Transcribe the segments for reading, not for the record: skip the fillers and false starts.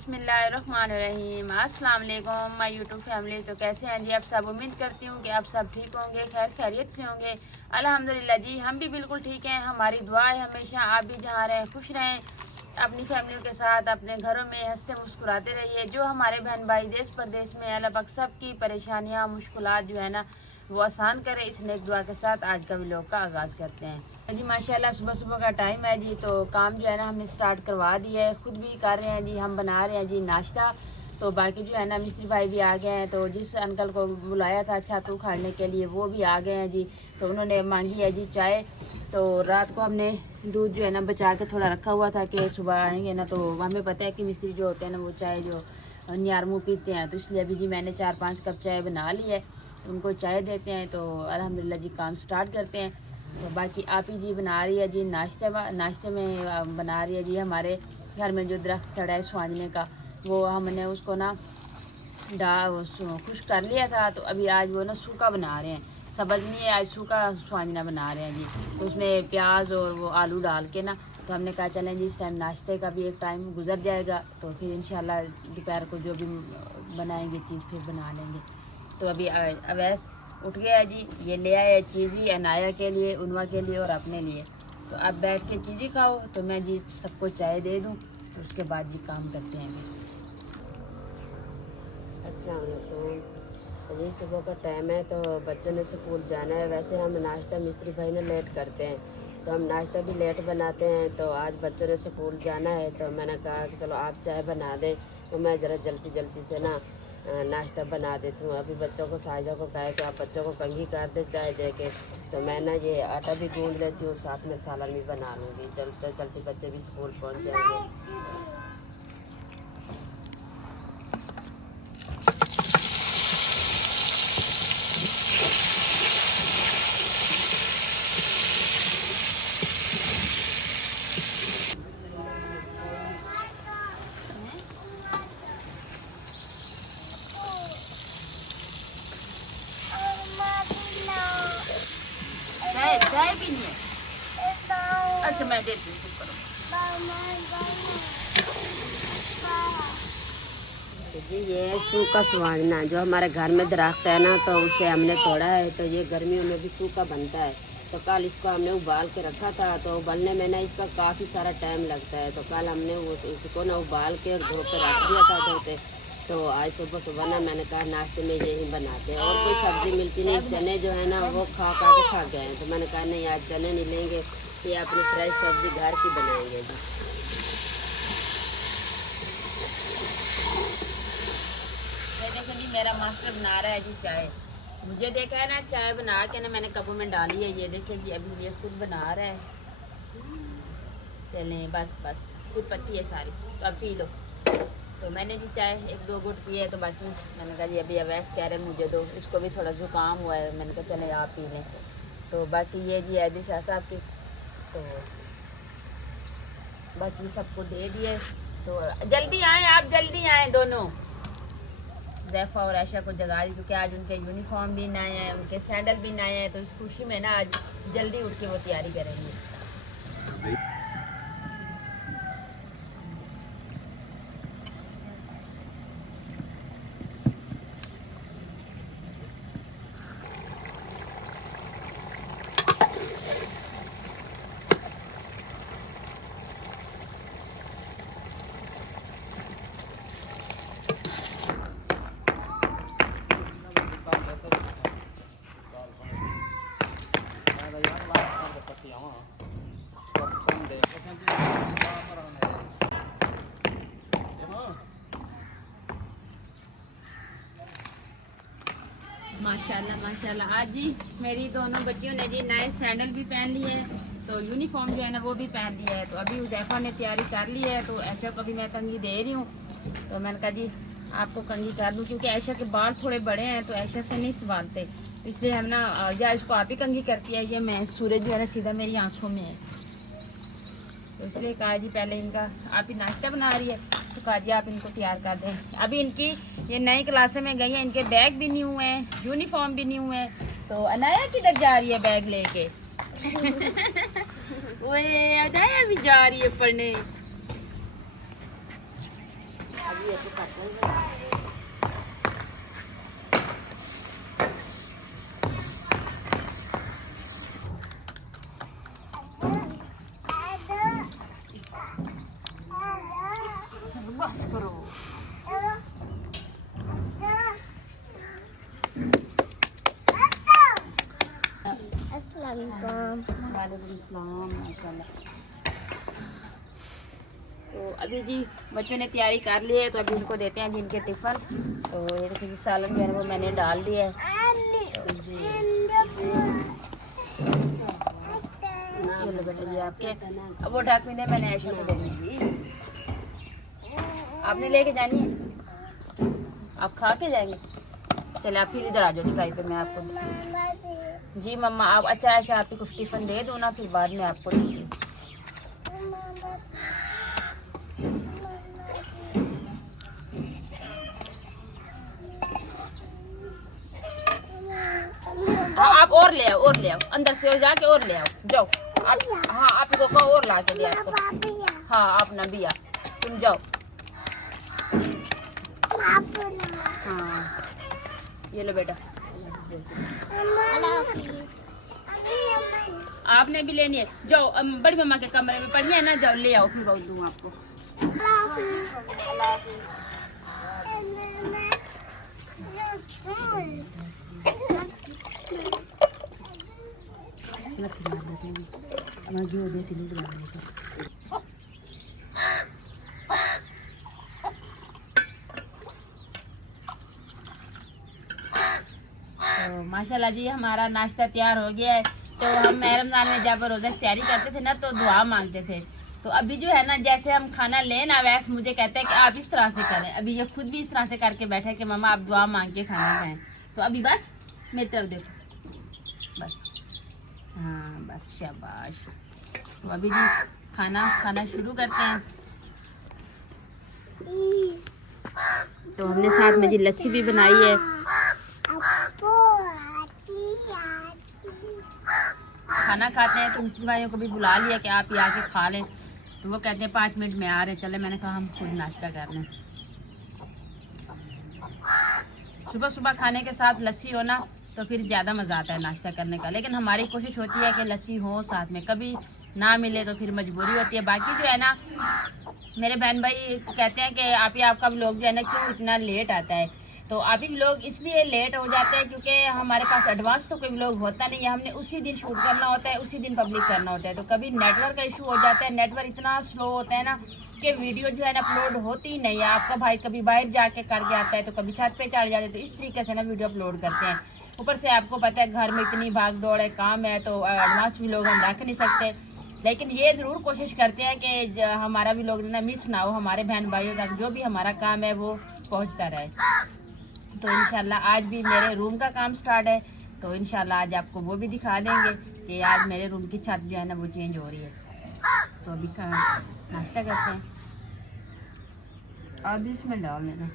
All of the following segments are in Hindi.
बिस्मिल्लाहिर्रहमानिर्रहीम। अस्सलाम वालेकुम माय यूट्यूब फैमिली। तो कैसे हैं जी आप सब? उम्मीद करती हूँ कि आप सब ठीक होंगे, खैर खैरियत से होंगे। अल्हम्दुलिल्लाह जी हम भी बिल्कुल ठीक हैं। हमारी दुआ है हमेशा आप भी जहाँ रहें खुश रहें, अपनी फैमिलियों के साथ अपने घरों में हंसते मुस्कुराते रहिए। जो हमारे बहन भाई देश प्रदेश में अल्लाह पाक सब की परेशानियाँ मुश्किलात जो है ना वो आसान करे, इस नेक दुआ के साथ आज का व्लॉग का आगाज़ करते हैं जी। माशाल्लाह सुबह सुबह का टाइम है जी, तो काम जो है ना हमने स्टार्ट करवा दिया है, खुद भी कर रहे हैं जी। हम बना रहे हैं जी नाश्ता। तो बाकी जो है ना मिस्त्री भाई भी आ गए हैं, तो जिस अंकल को बुलाया था छातू खाने के लिए वो भी आ गए हैं जी। तो उन्होंने मांगी है जी चाय। तो रात को हमने दूध जो है ना बचा के थोड़ा रखा हुआ था कि सुबह आएंगे ना, तो हमें पता है कि मिस्त्री जो होते हैं ना वो चाय जो नियारमू पीते हैं, तो इसलिए अभी जी मैंने 4-5 कप चाय बना ली है, उनको चाय देते हैं। तो अल्हम्दुलिल्लाह जी काम स्टार्ट करते हैं। तो बाकी आप ही जी बना रही है जी नाश्ते में बना रही है जी। हमारे घर में जो दरख्त खड़ा है स्वांजने का, वो हमने उसको ना खुश कर लिया था, तो अभी आज वो ना सूखा बना रहे हैं, सब्ज़ नहीं है आज, सूखा स्वांजना बना रहे हैं जी। तो उसमें प्याज और वो आलू डाल के ना, तो हमने कहा चलें जी इस टाइम नाश्ते का भी एक टाइम गुजर जाएगा, तो फिर इंशाल्लाह दोपहर को जो भी बनाएंगे चीज़ फिर बना लेंगे। तो अभी अवैस उठ गया है जी, ये ले आया चीज़ी अनाया के लिए, उनवा के लिए और अपने लिए। तो अब बैठ के चीज़ी खाओ, तो मैं जी सबको चाय दे दूँ, तो उसके बाद जी काम करते हैं जी। अस्सलाम वालेकुम। अभी सुबह का टाइम है, तो बच्चों ने स्कूल जाना है। वैसे हम नाश्ता मिस्त्री भाई ने लेट करते हैं, तो हम नाश्ता भी लेट बनाते हैं। तो आज बच्चों ने स्कूल जाना है, तो मैंने कहा कि चलो आप चाय बना दें, तो मैं ज़रा जल्दी से ना नाश्ता बना देती हूँ। अभी बच्चों को साहिजा को कहा कि आप बच्चों को कंघी कर दें चाय दे के, तो मैं ना ये आटा भी गूँध लेती हूँ, साथ में सालन भी बना लूँगी। जल्दी बच्चे भी स्कूल पहुँच जाएंगे। चाय पीनी है? अच्छा मैं देती हूँ, करो। जी ये सूखा स्वांजना जो हमारे घर में दरख्त है ना, तो उसे हमने तोड़ा है। तो ये गर्मियों में भी सूखा बनता है। तो कल इसको हमने उबाल के रखा था, तो उबलने में ना इसका काफ़ी सारा टाइम लगता है। तो कल हमने इसको ना उबाल के धो के रख दिया था धोते। तो आज सुबह ना मैंने कहा नाश्ते में यही बनाते हैं, और कोई सब्ज़ी मिलती नहीं। चने जो है ना वो खा के थक गए हैं, तो मैंने कहा नहीं आज चने नहीं लेंगे, ये अपनी फ्रेश सब्ज़ी घर की बनाएंगे जी। देखो जी मेरा मास्टर बना रहा है जी चाय। मुझे देखा है ना चाय बना के ना मैंने कपों में डाली है, ये देखिए जी अभी ये खुद बना रहा है। चलें बस खुद पत्ती है सारी, तो अब पी लो। तो मैंने जी चाय 1-2 घुट पी है, तो बाकी मैंने कहा जी अभी अवैस कह रहे मुझे दो, इसको भी थोड़ा जुकाम हुआ है, मैंने कहा चले आप पी लें। तो बाकी ये जी हैदी शाह साहब की, तो बाकी सबको दे दिए। तो जल्दी आएँ आप, जल्दी आएँ दोनों। जैफा और आयशा को जगा दी, क्योंकि आज उनके यूनिफॉर्म भी नए हैं, उनके सैंडल भी नए हैं, तो इस खुशी में ना आज जल्दी उठ के वो तैयारी करेंगे। माशाल्लाह आज जी मेरी दोनों बच्चियों ने जी नए सैंडल भी पहन लिए हैं, तो यूनिफॉर्म जो है ना वो भी पहन लिया है। तो अभी उज़ैफा ने तैयारी कर ली है, तो ऐशा को भी मैं कंघी दे रही हूँ। तो मैंने कहा जी आपको कंघी कर दूँ, क्योंकि ऐशा के बाल थोड़े बड़े हैं, तो ऐशा से नहीं संभालते, इसलिए हम ना या इसको आप ही कंघी करती है, ये मैं सूरज जो है ना सीधा मेरी आँखों में है, तो इसलिए कहा जी पहले इनका आप ही नाश्ता बना रही है, तो कहा जी आप इनको तैयार कर दें। अभी इनकी ये नई क्लासें में गई हैं, इनके बैग भी नहीं हुए हैं, यूनिफॉर्म भी नहीं हुए हैं। तो अनाया किधर जा रही है बैग लेके? वो अनाया भी जा रही है पढ़ने। ये तो काट बस करो। वालेकुम सलाम। तो अभी जी बच्चों ने तैयारी कर ली है, तो अभी इनको देते हैं जी इनके टिफ़िन। तो ये देखिए जी सालन जो है वो मैंने डाल दिया है। ये लो बेटा जी आपके, अब वो ढक में मैंने ऐशा को देनी जी, आपने लेके जानी है, आप खा के जाएंगे। चले आप फिर इधर आ जाओ ट्राई पे, मैं आपको जी मम्मा आप अच्छा ऐसा आपको कुछ टिफ़िन दे दो ना, फिर बाद में आपको दूँगी। हाँ आप और ले आओ अंदर से जाके और ले आओ जाओ आप। हाँ आपको को और ला के दिया आपको। हाँ आप ना बिया तुम जाओ। हाँ ये लो बेटा, आपने भी लेनी है, जाओ बड़ी मम्मा के कमरे में पढ़नी है ना, जाओ ले आओ फिर बहुत दूँ आपको। तो माशाल्लाह जी हमारा नाश्ता तैयार हो गया है। तो हम रमज़ान में जब रोज़े की तैयारी करते थे ना तो दुआ मांगते थे। तो अभी जो है ना जैसे हम खाना लें ना वैसे मुझे कहते हैं कि आप इस तरह से करें। अभी ये खुद भी इस तरह से करके बैठे कि मम्मा आप दुआ मांग के खाना खाएं। तो अभी बस मेरी तरफ देखो बस, हाँ बस शाबाश। तो अभी जी खाना शुरू करते हैं। तो हमने साथ में जी लस्सी भी बनाई है। खाना खाते हैं तो मुस्लिम भाइयों को भी बुला लिया कि आप ये आके खा लें। तो वो कहते हैं 5 मिनट में आ रहे। चले मैंने कहा हम खुद नाश्ता कर लें। सुबह सुबह खाने के साथ लस्सी हो ना तो फिर ज़्यादा मज़ा आता है नाश्ता करने का। लेकिन हमारी कोशिश होती है कि लस्सी हो साथ में, कभी ना मिले तो फिर मजबूरी होती है। बाकी जो है ना मेरे बहन भाई कहते हैं कि आप ही आपका व्लॉग जो है ना क्यों इतना लेट आता है। तो अभी व्लॉग इसलिए लेट हो जाते हैं क्योंकि हमारे पास एडवांस तो कोई व्लॉग होता नहीं है। हमने उसी दिन शूट करना होता है, उसी दिन पब्लिक करना होता है। तो कभी नेटवर्क का इशू हो जाता है, नेटवर्क इतना स्लो होता है ना कि वीडियो जो है ना अपलोड होती ही नहीं है। आपका भाई कभी बाहर जाके करके आता है तो कभी छत पे चढ़ जाते हैं। तो इस तरीके से ना वीडियो अपलोड करते हैं। ऊपर से आपको पता है घर में इतनी भाग दौड़ है, काम है, तो एडवांस व्लॉग हम रख नहीं सकते। लेकिन ये ज़रूर कोशिश करते हैं कि हमारा व्लॉग ना मिस ना हो, हमारे बहन भाइयों तक जो भी हमारा काम है वो पहुंचता रहे। तो इंशाल्लाह आज भी मेरे रूम का काम स्टार्ट है। तो इंशाल्लाह आज आपको वो भी दिखा देंगे कि आज मेरे रूम की छत जो है ना वो चेंज हो रही है। तो अभी नाश्ता करते हैं। अब इसमें डाल लेना।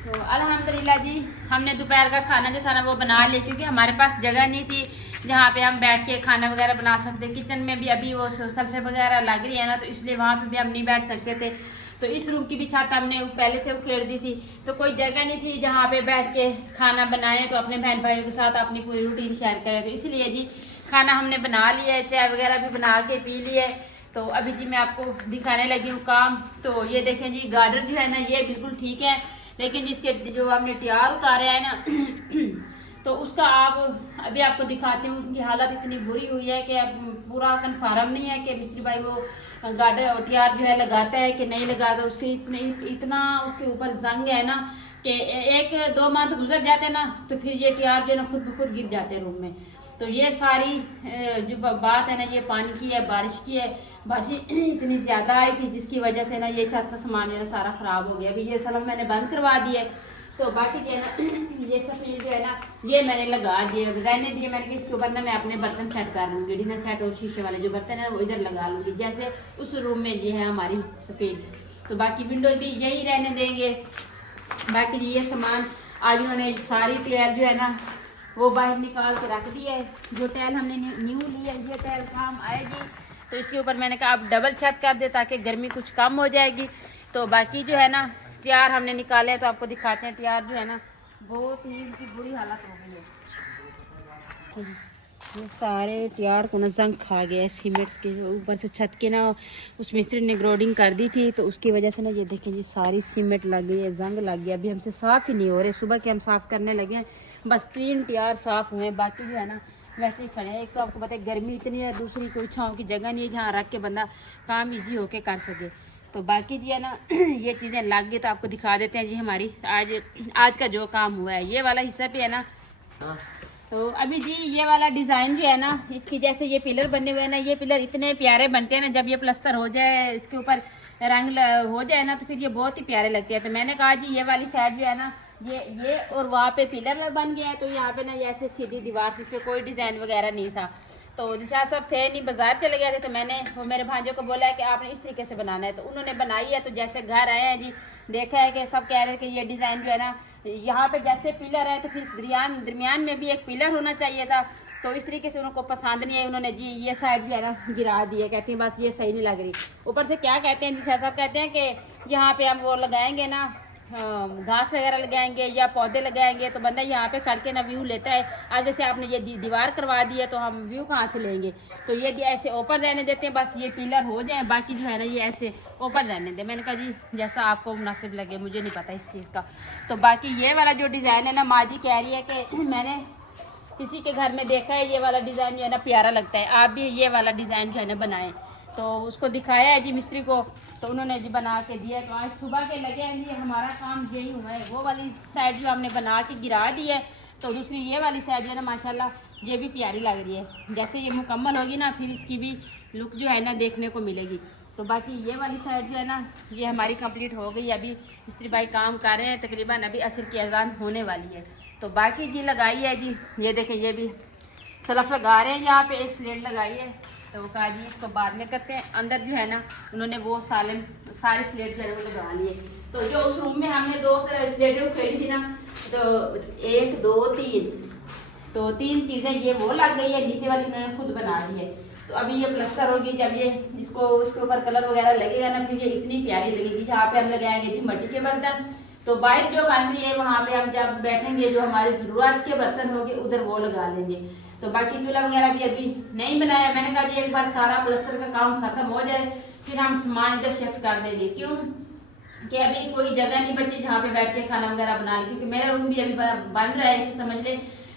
तो अल्हम्दुलिल्लाह जी हमने दोपहर का खाना जो था ना वो बना लिया, क्योंकि हमारे पास जगह नहीं थी जहाँ पे हम बैठ के खाना वगैरह बना सकते। किचन में भी अभी वो सल्फे वगैरह लग रही है ना, तो इसलिए वहाँ पे भी हम नहीं बैठ सकते थे। तो इस रूम की भी छत हमने पहले से उखेड़ दी थी, तो कोई जगह नहीं थी जहाँ पे बैठ के खाना बनाए तो अपने बहन भाइयों के साथ अपनी पूरी रूटीन शेयर करें। तो इसलिए जी खाना हमने बना लिया है, चाय वगैरह भी बना के पी ली है। तो अभी जी मैं आपको दिखाने लगी हूँ काम। तो ये देखें जी गार्डर जो है ना ये बिल्कुल ठीक है, लेकिन जिसके जो आपने टियार उतारा है ना तो उसका आप अभी आपको दिखाती हूँ। उसकी हालत इतनी बुरी हुई है कि अब पूरा कन्फर्म नहीं है कि मिस्त्री भाई वो गार्डर टीआर जो है लगाता है कि नहीं लगाता। उसके इतना उसके ऊपर जंग है ना कि 1-2 माह गुजर जाते ना तो फिर ये टीआर जो है ना खुद ब खुद गिर जाते रूम में। तो ये सारी जो बात है ना ये पानी की है, बारिश की है। बारिश इतनी ज़्यादा आई थी जिसकी वजह से ना ये छत का सामान मेरा सारा ख़राब हो गया। अभी ये सलफ मैंने बंद करवा दी है। तो बाकी जो है ना ये सफ़ेद जो है ना ये मैंने लगा दिए, डिज़ाइने दिए मैंने कि इसके ऊपर ना मैं अपने बर्तन सेट कर लूँगी, डिनर सेट और शीशे वाले जो बर्तन है वो इधर लगा लूँगी, जैसे उस रूम में ये है हमारी सफ़ेद। तो बाकी विंडोज भी यही रहने देंगे। बाकी ये सामान आज उन्होंने सारी टेल जो है ना वो बाहर निकाल के रख दी है। जो टेल हमने न्यू ली है ये टेल काम आएगी। तो इसके ऊपर मैंने कहा आप डबल छत कर दे ताकि गर्मी कुछ कम हो जाएगी। तो बाकी जो है ना टीआर हमने निकाले हैं तो आपको दिखाते हैं। टीआर जो है ना बहुत ही इनकी बुरी हालत हो गई है। ये सारे टीआर को ना जंग खा गया है सीमेंट्स के ऊपर से। छत के ना उस मिस्त्री ने ग्रोडिंग कर दी थी तो उसकी वजह से ना ये देखें जी सारी सीमेंट लग गई है, जंग लग गया। अभी हमसे साफ़ ही नहीं हो रहे, सुबह के हम साफ़ करने लगे हैं, बस 3 टीआर साफ़ हुए हैं, बाकी जो है ना वैसे ही खड़े हैं। एक तो आपको पता है गर्मी इतनी है, दूसरी कोई छाँव की जगह नहीं है जहाँ रख के बंदा काम ईजी होके कर सके। तो बाकी जी है ना ये चीज़ें लग गई तो आपको दिखा देते हैं जी हमारी आज का जो काम हुआ है। ये वाला हिस्सा पे है ना तो अभी जी ये वाला डिज़ाइन जो है ना इसकी जैसे ये पिलर बने हुए हैं ना, ये पिलर इतने प्यारे बनते हैं ना, जब ये प्लस्तर हो जाए इसके ऊपर रंग हो जाए ना तो फिर ये बहुत ही प्यारे लगते हैं। तो मैंने कहा जी ये वाली साइड जो है ना ये और वहाँ पे पिलर बन गया है। तो यहाँ पे ना ऐसे सीधी दीवार थी, इस पर कोई डिज़ाइन वगैरह नहीं था। तो दिलशाद सब थे नहीं, बाजार चले गए थे। तो मैंने वो मेरे भांजों को बोला है कि आपने इस तरीके से बनाना है। तो उन्होंने बनाई है। तो जैसे घर आए हैं जी देखा है कि सब कह रहे हैं कि ये डिज़ाइन जो है ना यहाँ पे जैसे पिलर है तो फिर दरमियान में भी एक पिलर होना चाहिए था। तो इस तरीके से उनको पसंद नहीं है, उन्होंने जी ये साइड जो है ना गिरा दी है। कहती हैं बस ये सही नहीं लग रही। ऊपर से क्या कहते हैं दिलशाद साहब कहते हैं कि यहाँ पे हम वो लगाएंगे ना घास वगैरह लगाएंगे या पौधे लगाएंगे तो बंदा यहाँ पे करके ना व्यू लेता है। आगे से आपने ये दीवार करवा दी है तो हम व्यू कहाँ से लेंगे। तो ये ऐसे ओपन रहने देते हैं, बस ये पिलर हो जाए, बाकी जो है ना ये ऐसे ओपन रहने दें। मैंने कहा जी जैसा आपको मुनासिब लगे, मुझे नहीं पता इस चीज़ का। तो बाकी ये वाला जो डिज़ाइन है ना माँ जी कह रही है कि मैंने किसी के घर में देखा है ये वाला डिज़ाइन जो है ना प्यारा लगता है, आप भी ये वाला डिज़ाइन जो है ना बनाएं। तो उसको दिखाया है जी मिस्त्री को, तो उन्होंने जी बना के दिया। तो आज सुबह के लगे हैं जी हमारा काम यही हुआ है। वो वाली साइड जो हमने बना के गिरा दी है तो दूसरी ये वाली साइड जो है ना माशाल्लाह ये भी प्यारी लग रही है। जैसे ये मुकम्मल होगी ना फिर इसकी भी लुक जो है ना देखने को मिलेगी। तो बाकी ये वाली साइड जो है ना ये हमारी कंप्लीट हो गई। अभी मिस्त्री भाई काम कर रहे हैं, तकरीबन अभी असर की अजान होने वाली है। तो बाकी जी लगाई है जी, ये देखें ये भी सलफ लगा रहे हैं, यहाँ पे एक स्लेट लगाई है। तो वो कहा जी इसको बाद में करते हैं। अंदर जो है ना उन्होंने वो सारे स्लेट जो है वो लगा लिए। तो जो उस रूम में हमने 2 स्लेटें उखेड़ी थी ना तो 1 2 3 तो 3 चीज़ें ये वो लग गई है, नीचे वाली उन्होंने खुद बना दी है। तो अभी ये प्लस्तर होगी, जब ये इसको इसके ऊपर कलर वगैरह लगेगा ना फिर ये इतनी प्यारी लगेगी। जहाँ पे हम लगाएंगे जी मट्टी के बर्तन, तो बाइक जो बन रही है वहाँ पे हम जब बैठेंगे जो हमारे ज़रूरत के बर्तन होंगे उधर वो लगा लेंगे। तो बाकी चूल्हा वगैरह भी अभी नहीं बनाया। मैंने कहा जी एक बार सारा प्लस्तर का काम खत्म हो जाए फिर हम सामान इधर शिफ्ट कर देंगे, क्यों कि अभी कोई जगह नहीं बची जहाँ पे बैठ के खाना वगैरह बना ले, क्योंकि मेरा रूम भी अभी बन रहा है इसे समझ ले।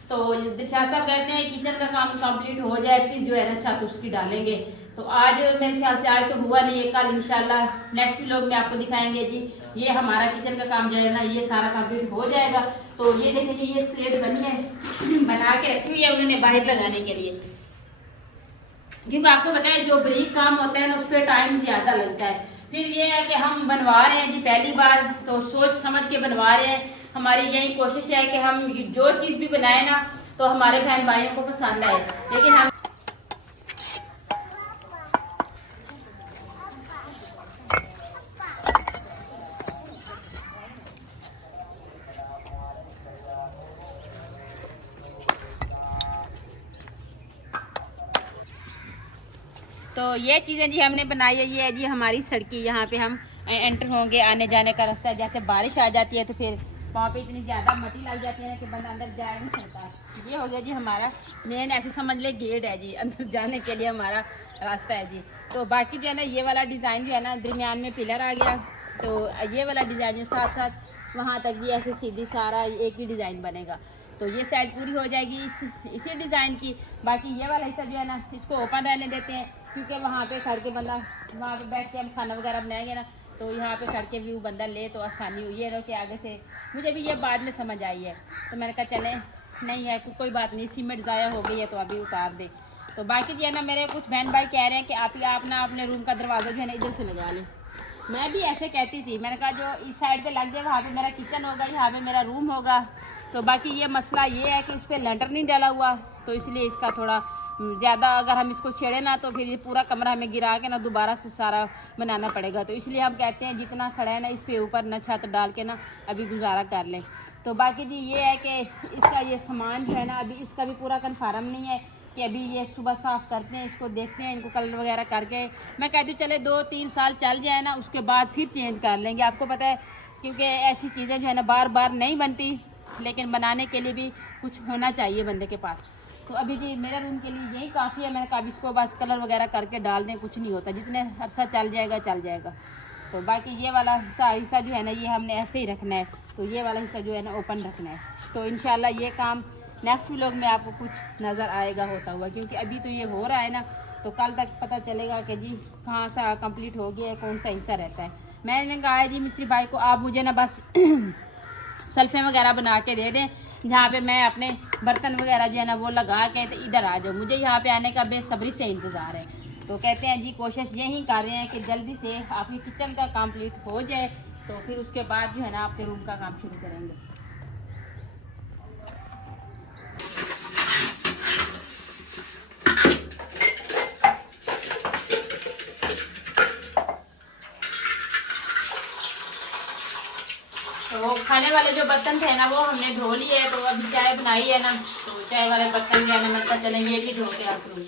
तो दिलशाद साहब कहते हैं किचन का काम कंप्लीट हो जाए फिर जो है ना छत उसकी डालेंगे। तो आज मेरे ख्याल से आज तो हुआ नहीं है, कल इंशाल्लाह नेक्स्ट व्लॉग में आपको दिखाएंगे जी ये हमारा किचन का काम जो है ना ये सारा कंप्लीट हो जाएगा। तो ये देखिए जी ये स्लेट बनी है बना के रखी हुई है उन्होंने बाहर लगाने के लिए, क्योंकि आपको पता है जो ब्रीक काम होता है ना उस पर टाइम ज़्यादा लगता है। फिर ये है कि हम बनवा रहे हैं जी पहली बार, तो सोच समझ के बनवा रहे हैं। हमारी यही कोशिश है कि हम जो चीज़ भी बनाए ना तो हमारे बहन भाइयों को पसंद आए। लेकिन हम तो ये चीज़ें जी हमने बनाई है। ये है जी हमारी सड़की, यहाँ पे हम एंटर होंगे, आने जाने का रास्ता है। जैसे बारिश आ जाती है तो फिर वहाँ पे इतनी ज़्यादा मट्टी लग जाती है ना कि बंदा अंदर जा नहीं सकता। ये हो गया जी हमारा मेन ऐसे समझ ले गेट है जी, अंदर जाने के लिए हमारा रास्ता है जी। तो बाकी जो है ना ये वाला डिज़ाइन जो है ना दरमियान में पिलर आ गया। तो ये वाला डिज़ाइन जो साथ साथ वहाँ तक जी ऐसे सीधी सारा एक ही डिज़ाइन बनेगा। तो ये साइड पूरी हो जाएगी इसी डिज़ाइन की। बाकी ये वाला हिस्सा जो है ना इसको ओपन रहने देते हैं, क्योंकि वहाँ पे खड़ के बंदा वहाँ पे बैठ के हम खाना वगैरह बनाएंगे ना, तो यहाँ पे खड़ के व्यू बंदा ले तो आसानी हुई है ना कि आगे से। मुझे भी ये बाद में समझ आई है, तो मैंने कहा चले नहीं है कोई बात नहीं, सीमेंट ज़ाया हो गई है तो अभी उतार दे। तो बाकी जो है ना मेरे कुछ बहन भाई कह रहे हैं कि आप ना अपने रूम का दरवाज़ा जो है ना इधर से लगा लें। मैं भी ऐसे कहती थी, मैंने कहा जो इस साइड पे लग जाए वहाँ पे मेरा किचन होगा, यहाँ पे मेरा रूम होगा। तो बाकी ये मसला ये है कि इस पर लेंटर नहीं डाला हुआ, तो इसलिए इसका थोड़ा ज़्यादा अगर हम इसको छेड़े ना तो फिर ये पूरा कमरा हमें गिरा के ना दोबारा से सारा बनाना पड़ेगा। तो इसलिए हम कहते हैं जितना खड़ा है ना इस पे ऊपर ना छत डाल के ना अभी गुजारा कर लें। तो बाकी जी ये है कि इसका ये सामान जो है ना अभी इसका भी पूरा कन्फर्म नहीं है कि अभी ये सुबह साफ़ करते हैं, इसको देखते हैं, इनको कलर वगैरह करके मैं कहती हूँ चले 2-3 साल चल जाए ना उसके बाद फिर चेंज कर लेंगे। आपको पता है क्योंकि ऐसी चीज़ें जो है ना बार बार नहीं बनती, लेकिन बनाने के लिए भी कुछ होना चाहिए बंदे के पास। तो अभी जी मेरे रूम के लिए यही काफ़ी है। मैंने कहा इसको बस कलर वगैरह करके डाल दें, कुछ नहीं होता, जितने अरसा चल जाएगा चल जाएगा। तो बाकी ये वाला हिस्सा जो है ना ये हमने ऐसे ही रखना है, तो ये वाला हिस्सा जो है ना ओपन रखना है। तो इंशाल्लाह ये काम नेक्स्ट व्लॉग में आपको कुछ नज़र आएगा होता हुआ, क्योंकि अभी तो ये हो रहा है ना, तो कल तक पता चलेगा कि जी कहाँ सा कंप्लीट हो गया है, कौन सा हिस्सा रहता है। मैंने कहा है जी मिस्त्री भाई को आप मुझे ना बस सल्फे वगैरह बना के दे दें, जहाँ पे मैं अपने बर्तन वगैरह जो है ना वो लगा के तो इधर आ जाऊँ। मुझे यहाँ पे आने का बेसब्री से इंतज़ार है। तो कहते हैं जी कोशिश यही कर रहे हैं कि जल्दी से आपकी किचन का कंप्लीट हो जाए, तो फिर उसके बाद जो है ना आपके रूम का काम शुरू करेंगे। तो खाने वाले जो बर्तन थे ना वो हमने धो लिए, तो अभी चाय बनाई है ना, तो चाय वाले बर्तन जो है ना मैं कहा चले ये भी धो के आप रूम।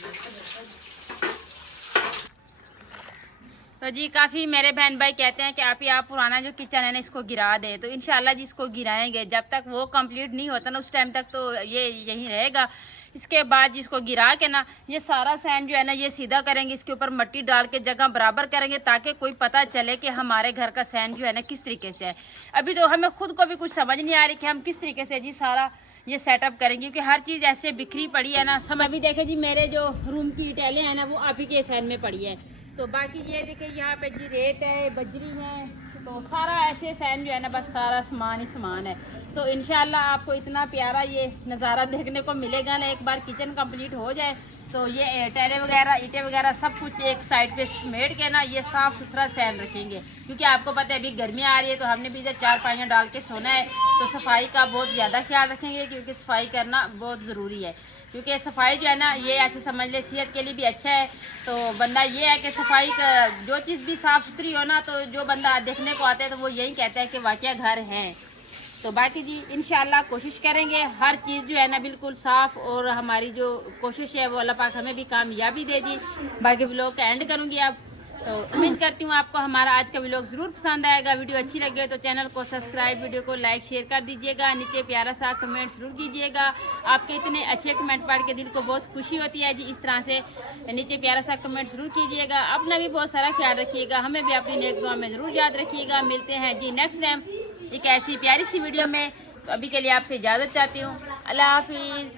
तो जी काफ़ी मेरे बहन भाई कहते हैं कि आप पुराना जो किचन है ना इसको गिरा दें, तो इंशाल्लाह जी इसको गिराएंगे। जब तक वो कंप्लीट नहीं होता ना उस टाइम तक तो ये यहीं रहेगा। इसके बाद जिसको गिरा के ना ये सारा सैंड जो है ना ये सीधा करेंगे, इसके ऊपर मिट्टी डाल के जगह बराबर करेंगे, ताकि कोई पता चले कि हमारे घर का सैंड जो है ना किस तरीके से है। अभी तो हमें खुद को भी कुछ समझ नहीं आ रही कि हम किस तरीके से जी सारा ये सेटअप करेंगे, क्योंकि हर चीज़ ऐसे बिखरी पड़ी है ना। हम अभी देखे जी मेरे जो रूम की टेलें हैं ना वो आप ही के सैंड में पड़ी है। तो बाकी ये देखिए यहाँ पे जी रेत है, बजरी है, तो सारा ऐसे सैंड जो है ना बस सारा सामान ही सामान है। तो इंशाल्लाह आपको इतना प्यारा ये नज़ारा देखने को मिलेगा ना, एक बार किचन कंप्लीट हो जाए तो ये टाइलें वगैरह ईंटें वगैरह सब कुछ एक साइड पे समेट के ना ये साफ़ सुथरा सैंड रखेंगे। क्योंकि आपको पता है अभी गर्मी आ रही है, तो हमने भी इधर चारपाइयाँ डाल के सोना है, तो सफाई का बहुत ज़्यादा ख्याल रखेंगे, क्योंकि सफाई करना बहुत ज़रूरी है। क्योंकि सफाई जो है ना ये ऐसे समझ ले सेहत के लिए भी अच्छा है। तो बंदा ये है कि सफाई का जो चीज़ भी साफ़ सुथरी हो ना, तो जो बंदा देखने को आता है तो वो यही कहता है कि वाकई घर है। तो बाकी जी इंशाल्लाह कोशिश करेंगे हर चीज़ जो है ना बिल्कुल साफ़, और हमारी जो कोशिश है वो अल्लाह पाक हमें भी कामयाबी दे दी। बाकी व्लॉग का एंड करूँगी अब। तो उम्मीद करती हूँ आपको हमारा आज का व्लॉग ज़रूर पसंद आएगा। वीडियो अच्छी लगे तो चैनल को सब्सक्राइब, वीडियो को लाइक शेयर कर दीजिएगा। नीचे प्यारा सा कमेंट ज़रूर कीजिएगा। आपके इतने अच्छे कमेंट पढ़ के दिल को बहुत खुशी होती है जी। इस तरह से नीचे प्यारा सा कमेंट ज़रूर कीजिएगा। अपना भी बहुत सारा ख्याल रखिएगा, हमें भी अपनी नेक दुआ में ज़रूर याद रखिएगा। मिलते हैं जी नेक्स्ट टाइम एक ऐसी प्यारी सी वीडियो में। तो अभी के लिए आपसे इजाज़त चाहती हूँ। अल्लाह हाफिज़।